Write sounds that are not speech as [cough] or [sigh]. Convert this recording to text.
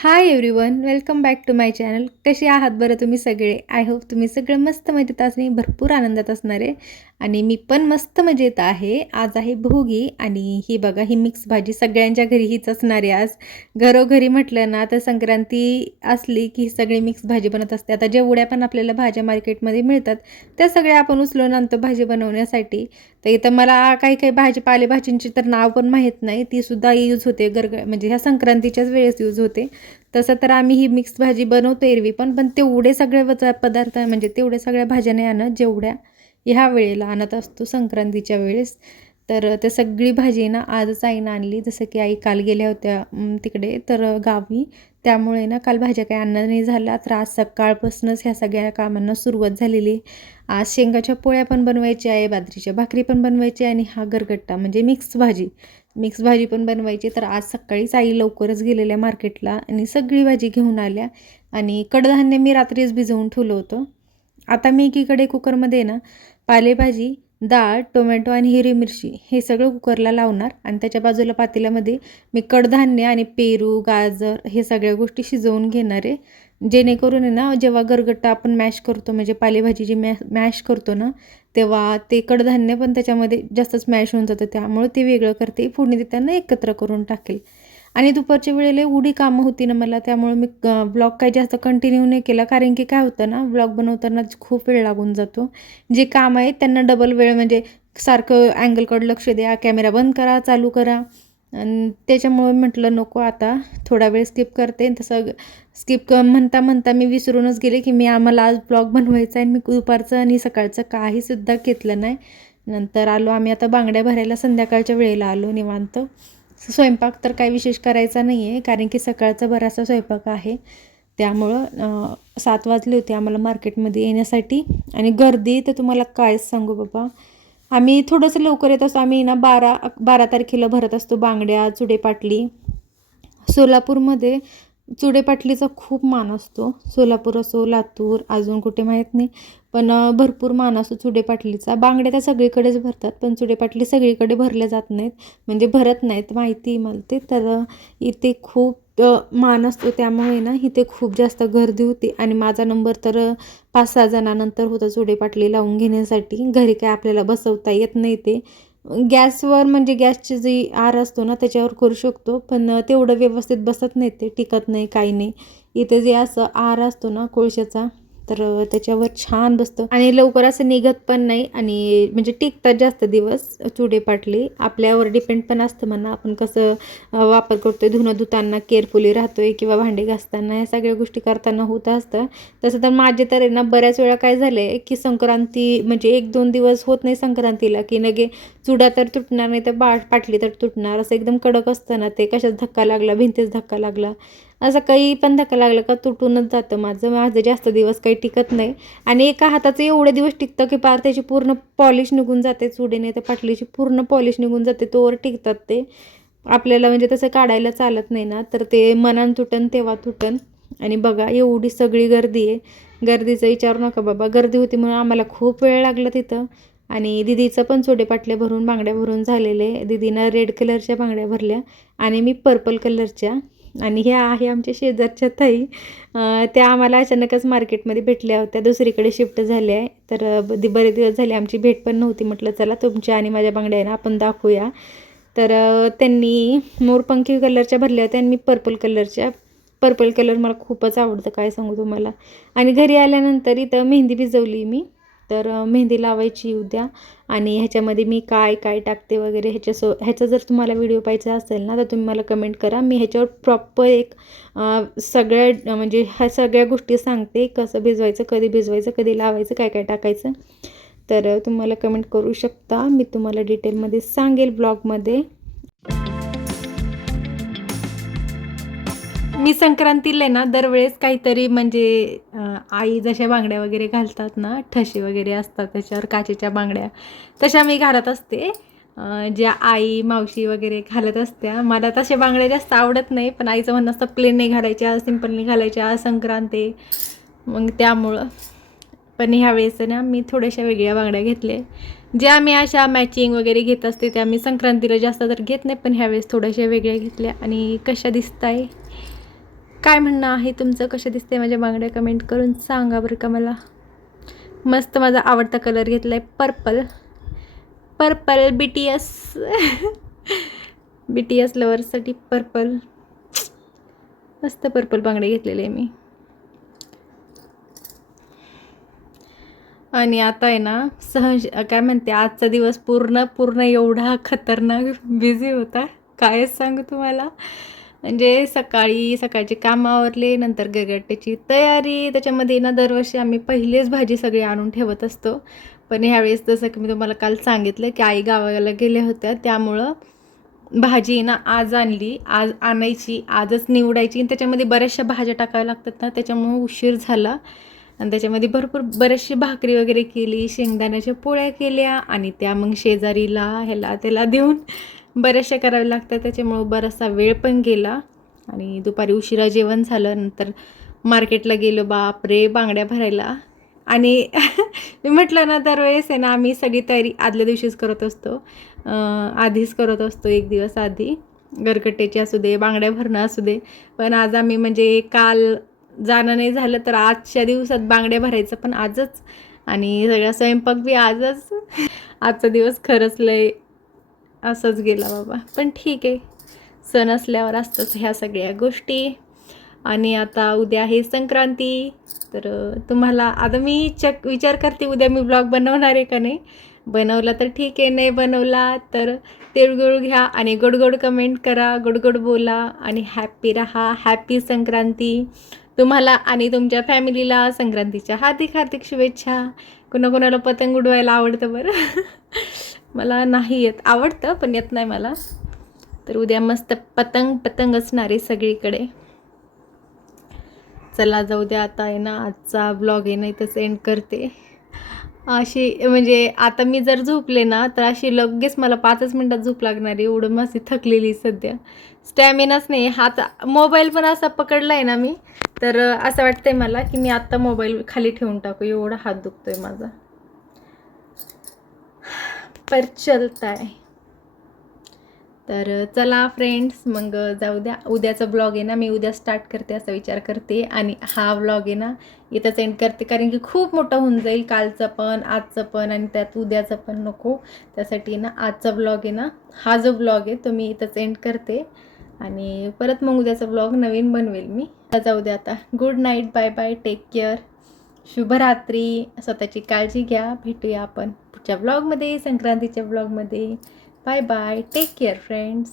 Hi everyone welcome back to my channel कसे आहात बरं तुम्ही सगळे? आय होप तुम्ही सगळं मस्त माहितीत असणे भरपूर आनंदात असणार. आहे आणि मी पण मस्त मजेत आहे. आज आहे भोगी आणि ही बघा ही मिक्स भाजी सगळ्यांच्या घरी हीच असणार आहे आज. घरोघरी म्हटलं ना तर संक्रांती असली की ही सगळी मिक्स भाजी बनत असते. आता जेवढ्या पण आपल्याला भाज्या मार्केटमध्ये मिळतात त्या सगळ्या आपण उचलून आणतो भाजी बनवण्यासाठी. तर इथं मला काही काही भाजी पालेभाजींची तर नाव पण माहीत नाही. ती सुद्धा यूज होते गरग म्हणजे ह्या संक्रांतीच्याच वेळेस यूज होते. तसं तर आम्ही ही मिक्स भाजी बनवतो एरवी पण पण तेवढे सगळे वच- पदार्थ म्हणजे तेवढ्या सगळ्या भाज्या नाही आणत जेवढ्या ह्या वेळेला आणत असतो संक्रांतीच्या वेळेस. तर ते सगळी भाजी ना आजच आईनं आणली. जसं की आई काल गेल्या होत्या तिकडे तर गावी. त्यामुळे ना काल भाज्या काही आणणं नाही झाल्या. तर आज सकाळपासूनच ह्या सगळ्या कामांना सुरुवात झालेली आहे. आज शेंगाच्या पोळ्या पण बनवायच्या आहे बाजरीच्या भाकरी पण बनवायची आहे आणि हा गरगट्टा म्हणजे मिक्स भाजी. मिक्स भाजी पण बनवायची तर आज सकाळीच आई लवकरच गेलेल्या मार्केटला आणि सगळी भाजी घेऊन आल्या. आणि कडधान्य मी रात्रीच भिजवून ठेवलं होतं. आता मी एकीकडे कुकरमध्ये ना पालेभाजी डाळ टोमॅटो आणि हिरवी मिरची हे सगळं कुकरला लावणार आणि त्याच्या बाजूला पातेल्यामध्ये मी कडधान्य आणि पेरू गाजर हे सगळ्या गोष्टी शिजवून घेणार आहे. जेणेकरून आहे ना जेव्हा गरगट्टा आपण मॅश करतो म्हणजे पालेभाजी जी मॅ मॅश करतो ना तेव्हा ते कडधान्य पण त्याच्यामध्ये जास्तच मॅश होऊन जातं. त्यामुळे ते वेगळं करते. फोडणी देताना एकत्र करून टाकेल. आणि दुपारच्या वेळेला एवढी कामं होती ना मला त्यामुळे मी ब्लॉग काही जास्त कंटिन्यू नाही केला. कारण की काय होतं ना ब्लॉग बनवताना खूप वेळ लागून जातो. जे काम आहे त्यांना डबल वेळ म्हणजे सारखं अँगलकडं लक्ष द्या कॅमेरा बंद करा चालू करा. आणि त्याच्यामुळे म्हटलं नको आता थोडा वेळ स्किप करते. तसं स्किप क म्हणता म्हणता मी विसरूनच गेले की मी आम्हाला आज ब्लॉग बनवायचा आहे. आणि मी दुपारचं आणि सकाळचं काहीसुद्धा घेतलं नाही. नंतर आलो आम्ही आता बांगड्या भरायला संध्याकाळच्या वेळेला आलो निवांत. स्वयंपाक तर काही विशेष करायचा नाही आहे कारण की सकाळचा बराचसा स्वयंपाक आहे. त्यामुळं सात वाजले होते आम्हाला मार्केटमध्ये येण्यासाठी. आणि गर्दी तर तुम्हाला कायच सांगू बाबा. आम्ही थोडंसं लवकर येत असतो. आम्ही ना बारा बारा तारखेला भरत असतो बांगड्या चुडे पाटली सोलापूरमध्ये चुडेपाटलीचा खूप मान असतो. सोलापूर असो लातूर अजून कुठे माहीत नाही. पण भरपूर मान असतो चुडेपाटलीचा बांगड्या त्या सगळीकडेच भरतात पण चुडेपाटली सगळीकडे भरल्या जात नाहीत. म्हणजे भरत नाहीत माहिती मला ते. तर इथे खूप मान असतो. त्यामुळे ना इथे खूप जास्त गर्दी होती. आणि माझा नंबर तर पाच सहा जणांनंतर होता चुडेपाटली लावून घेण्यासाठी. घरी काय आपल्याला बसवता येत नाही ते. गॅसवर म्हणजे गॅसची जी आर असतो ना त्याच्यावर करू शकतो. पण तेवढं व्यवस्थित बसत नाही ते टिकत नाही काही नाही. इथे जे असं आर असतो ना कोळशाचा तर त्याच्यावर छान बसतं. आणि लवकर असं निघत पण नाही आणि म्हणजे टिकतात जास्त दिवस चुडे पाटली. आपल्यावर डिपेंड पण असतं म्हणा. आपण कसं वापर करतोय धुणं धुताना केअरफुली राहतोय किंवा भांडे घासताना या सगळ्या गोष्टी करताना होत असतं. तसं तर माझे तर आहे ना बऱ्याच वेळा काय झालं आहे की संक्रांती म्हणजे एक दोन दिवस होत नाही संक्रांतीला की नगे चुडा तर तुटणार नाही तर बा पाटली तर तुटणार असं एकदम कडक असतं ना ते कशाच धक्का लागला भिंतीच धक्का लागला. असं काही पण धक्का लागला का तुटूनच जातं माझं. माझं जास्त दिवस काही टिकत नाही. आणि एका हाताचं एवढे दिवस टिकतं की पार त्याची पूर्ण पॉलिश निघून जाते. चुडीने तर पाटलीची पूर्ण पॉलिश निघून जाते. तोवर टिकतात ते. आपल्याला म्हणजे तसं काढायला चालत नाही ना. तर ते मनान तुटन तेव्हा तुटन. आणि बघा एवढी सगळी गर्दी आहे. गर्दीचं विचारू नका बाबा. गर्दी होती म्हणून आम्हाला खूप वेळ लागला तिथं. आणि दिदीचं पण चोडे पाटले भरून बांगड्या भरून झालेले. दिदीनं रेड कलरच्या बांगड्या भरल्या. आणि मी पर्पल कलरच्या आणि ह्या आहे आमच्या शेजारच्या ताई. त्या आम्हाला अचानकच मार्केटमध्ये भेटल्या होत्या. दुसरीकडे शिफ्ट झाल्या आहे. तर बरेच दिवस झाले आमची भेट पण नव्हती. म्हटलं चला तुमच्या आणि माझ्या बांगड्या आपण दाखवूया. तर त्यांनी मोरपंखी कलरच्या भरल्या होत्या आणि मी पर्पल कलरच्या. पर्पल कलर मला खूपच आवडतं काय सांगू तुम्हाला. आणि घरी आल्यानंतर इथं मेहंदी भिजवली मी. तर मेहंदी लावायची उद्या आणि ह्याच्यामध्ये मी काय काय टाकते वगैरे ह्याच्यासो ह्याचा जर तुम्हाला व्हिडिओ पाहिजे असेल ना तर तुम्ही मला कमेंट करा. मी ह्याच्यावर प्रॉपर एक सगळ्या म्हणजे ह्या सगळ्या गोष्टी सांगते. कसं भिजवायचं कधी भिजवायचं कधी लावायचं काय काय टाकायचं. तर तुम्हाला कमेंट करू शकता. मी तुम्हाला डिटेलमध्ये सांगेल ब्लॉगमध्ये. मी संक्रांतीला आहे ना दरवेळेस काहीतरी म्हणजे आई जशा बांगड्या वगैरे घालतात ना ठसे वगैरे असतात त्याच्यावर काचेच्या बांगड्या तशा मी घालत असते. ज्या आई मावशी वगैरे घालत असत्या मला तशा बांगड्या जास्त आवडत नाही पण आईचं म्हणणं असतं प्लेन नाही घालायच्या सिंपल नाही घालायच्या संक्रांती मग त्यामुळं. पण ह्यावेळेस ना मी थोड्याशा वेगळ्या बांगड्या घेतल्या. ज्या मी अशा मॅचिंग वगैरे घेत असते त्या मी संक्रांतीला जास्त तर घेत नाही पण ह्यावेळेस थोड्याशा वेगळ्या घेतल्या. आणि कशा दिसत आहे काय म्हणणं आहे? तुमचं कशा दिसते माझ्या बांगड्या कमेंट करून सांगा बरं का मला. मस्त माझा आवडता कलर घेतला आहे purple purple B T S B T S लवर्ससाठी purple मस्त पर्पल बांगडे घेतलेले आहे मी. आणि आता आहे ना सहज काय म्हणते आजचा दिवस पूर्ण पूर्ण एवढा खतरनाक बिझी होता. काय सांगू तुम्हाला? म्हणजे सकाळी सकाळचे काम आवरले नंतर गरगट्ट्याची तयारी. त्याच्यामध्ये ना दरवर्षी आम्ही पहिलेच भाजी सगळी आणून ठेवत असतो. पण ह्यावेळेस जसं की मी तुम्हाला काल सांगितलं की आई गावाला गेल्या होत्या. त्यामुळं भाजी ना आज आणली आज आणायची आजच निवडायची. आणि त्याच्यामध्ये बऱ्याचशा भाज्या टाकाव्या लागतात ना त्याच्यामुळं उशीर झाला. आणि त्याच्यामध्ये भरपूर बरेचशी भाकरी वगैरे केली शेंगदाण्याच्या पोळ्या केल्या आणि त्या मग शेजारीला ह्याला त्याला देऊन बऱ्याचशा कराव्या लागतात त्याच्यामुळं बराचसा वेळ पण गेला. आणि दुपारी उशिरा जेवण झालं नंतर मार्केटला गेलो बापरे बांगड्या भरायला. आणि [laughs] मी म्हटलं ना दरवेळेस आहे ना आम्ही सगळी तयारी आदल्या दिवशीच करत असतो. आधीच करत असतो एक दिवस आधी. गरकट्ट्याची असू दे बांगड्या भरणं असू दे. पण आज आम्ही म्हणजे काल जाणं नाही झालं तर आजच्या दिवसात बांगड्या भरायचं पण आजच. आणि सगळा स्वयंपाक बी आजच. आजचा दिवस खरंच लय असंच गेला बाबा. पण ठीक आहे. सण असल्यावर असतंच ह्या सगळ्या गोष्टी. आणि आता उद्या आहे संक्रांती. तर तुम्हाला आता मी चक विचार करते उद्या मी ब्लॉग बनवणार आहे का नाही. बनवला तर ठीक आहे नाही बनवला तर तिळगुळ घ्या आणि गोडगोड कमेंट करा गोडगोड बोला आणि हॅप्पी राहा हॅप्पी संक्रांती. तुम्हाला आणि तुमच्या फॅमिलीला संक्रांतीच्या हार्दिक हार्दिक शुभेच्छा. कोणाकोणाला पतंग उडवायला आवडतं बरं? [laughs] मला नाही येत आवडतं पण येत नाही मला. तर उद्या मस्त पतंग पतंग असणार आहे सगळीकडे. चला जाऊ द्या आता आहे ना आजचा ब्लॉग आहे ना तसं एंड करते. अशी म्हणजे आता मी जर झोपले ना तर अशी लगेच मला पाचच मिनटात झोप लागणार आहे. एवढं मस्त थकलेली सध्या. स्टॅमिनाच नाही हात मोबाईल पण असा पकडला आहे ना मी तर असं वाटतंय मला की मी आत्ता मोबाईल खाली ठेवून टाकू. एवढा हात दुखतोय माझा. पर चलता आहे तर चला फ्रेंड्स मग जाऊ द्या. उद्याचा ब्लॉग आहे ना मी उद्या स्टार्ट करते असा विचार करते. आणि हा ब्लॉग आहे ना इथंच एंड करते. कारण की खूप मोठा होऊन जाईल कालचं पण आजचं पण आणि त्यात उद्याचं पण नको. त्यासाठी ना आजचा ब्लॉग आहे ना हा जो ब्लॉग आहे तो मी इथंच एंड करते. आणि परत मग उद्याचा ब्लॉग नवीन बनवेल मी. जाऊ द्या आता. Good night bye bye take care शुभरात्री. स्वतःची काळजी घ्या. भेटूया आपण पुढच्या ब्लॉगमध्ये संक्रांतीच्या ब्लॉगमध्ये bye bye take care friends